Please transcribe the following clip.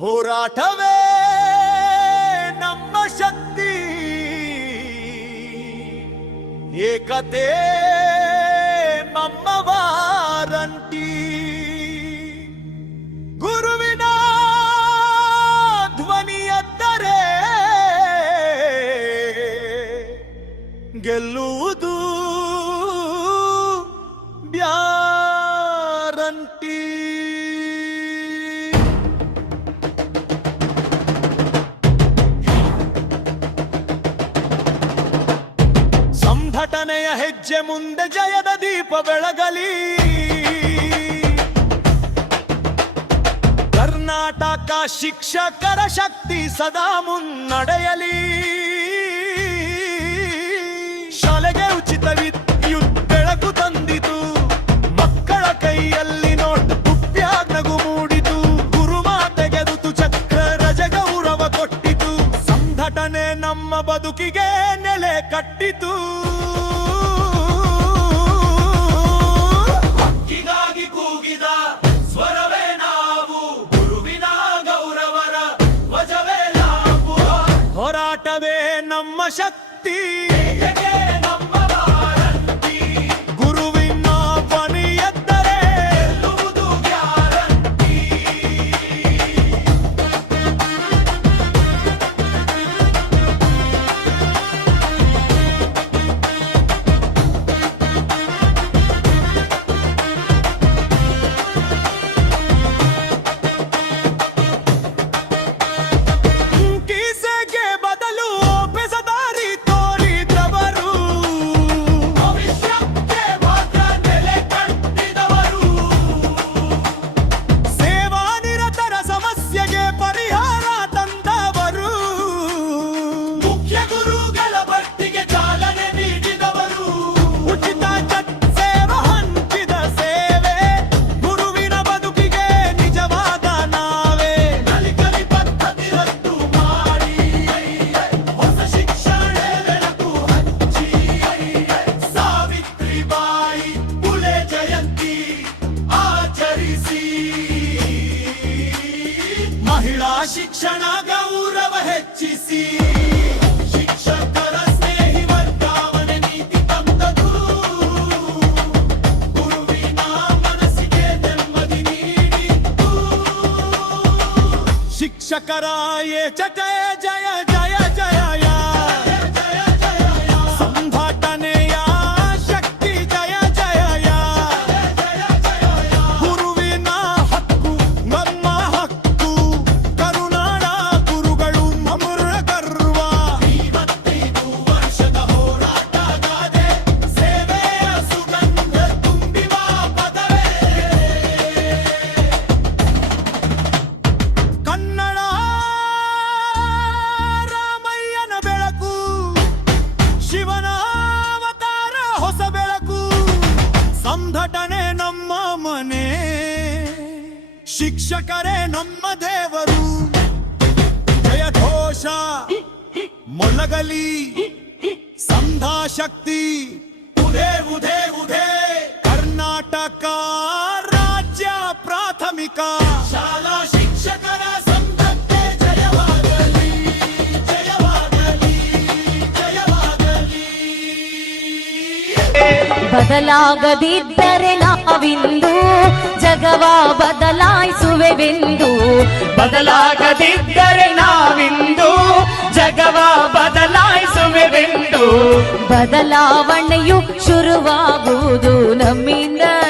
ಹೋರಾಟವೇ ನಮ್ಮ ಶಕ್ತಿ. ಏಕತೆ ನಮ್ಮ ವಾರಂಟಿ ಗುರುವಿನ ಧ್ವನಿಯದ್ದರೆ ಗೆಲ್ಲುವುದು ಬ್ಯಾರಂಟಿ. ಸಂಘಟನೆಯ ಹೆಜ್ಜೆ ಮುಂದೆ ಜಯದ ದೀಪ ಬೆಳಗಲಿ. ಕರ್ನಾಟಕ ಶಿಕ್ಷಕರ ಶಕ್ತಿ ಸದಾ ಮುನ್ನಡೆಯಲಿ. ಶಾಲೆಗೆ ಉಚಿತ ವಿದ್ಯುತ್ ಬೆಳಕು ತಂದಿತು. ಮಕ್ಕಳ ಕೈಯಲ್ಲಿ ನೋಟ್ ನಗು ಮೂಡಿತು. ಗುರುಮಾತೆಗೆ ಋತು ಚಕ್ರ ರಜ ಗೌರವ ಕೊಟ್ಟಿತು. ಸಂಘಟನೆ ನಮ್ಮ ಬದುಕಿಗೆ ನೆಲೆ ಕಟ್ಟಿತು. ನಮ್ಮ ಶಿಕ್ಷಣ ಗೌರವ ಹೆಚ್ಚಿಸಿ ಶಿಕ್ಷಕರ ಸ್ನೇಹಿ ವರ್ಗಾವಣೆ ನೀತಿ ತಂದದು ಗುರುವಿನ ಮನಸ್ಸಿಗೆ ನೆಮ್ಮದಿ ನೀಡಿತು ಶಿಕ್ಷಕರ ಏ ಜಯ ಸಂಘಟನೆ ನಮ್ಮ ಮನೆ, ಶಿಕ್ಷಕರೇ ನಮ್ಮ ದೇವರು. ಜಯ ಘೋಷ, ಮೊಳಗಲಿ ಸಂಧಾ ಶಕ್ತಿ ಉದೇ ಉದೇ ಉದೇ. ಕರ್ನಾಟಕ ರಾಜ್ಯ ಪ್ರಾಥಮಿಕ. ಬದಲಾಗದಿದ್ದರೆ ನಾವಿಂದು ಜಗವ ಬದಲಾಯಿಸುವೆವೆಂದು ಬದಲಾಗದಿದ್ದರೆ ನಾವಿಂದು ಜಗವ ಬದಲಾಯಿಸುವೆವೆಂದು ಬದಲಾವಣೆಯು ಶುರುವಾಗುವುದು ನಮ್ಮಿಂದಲೇ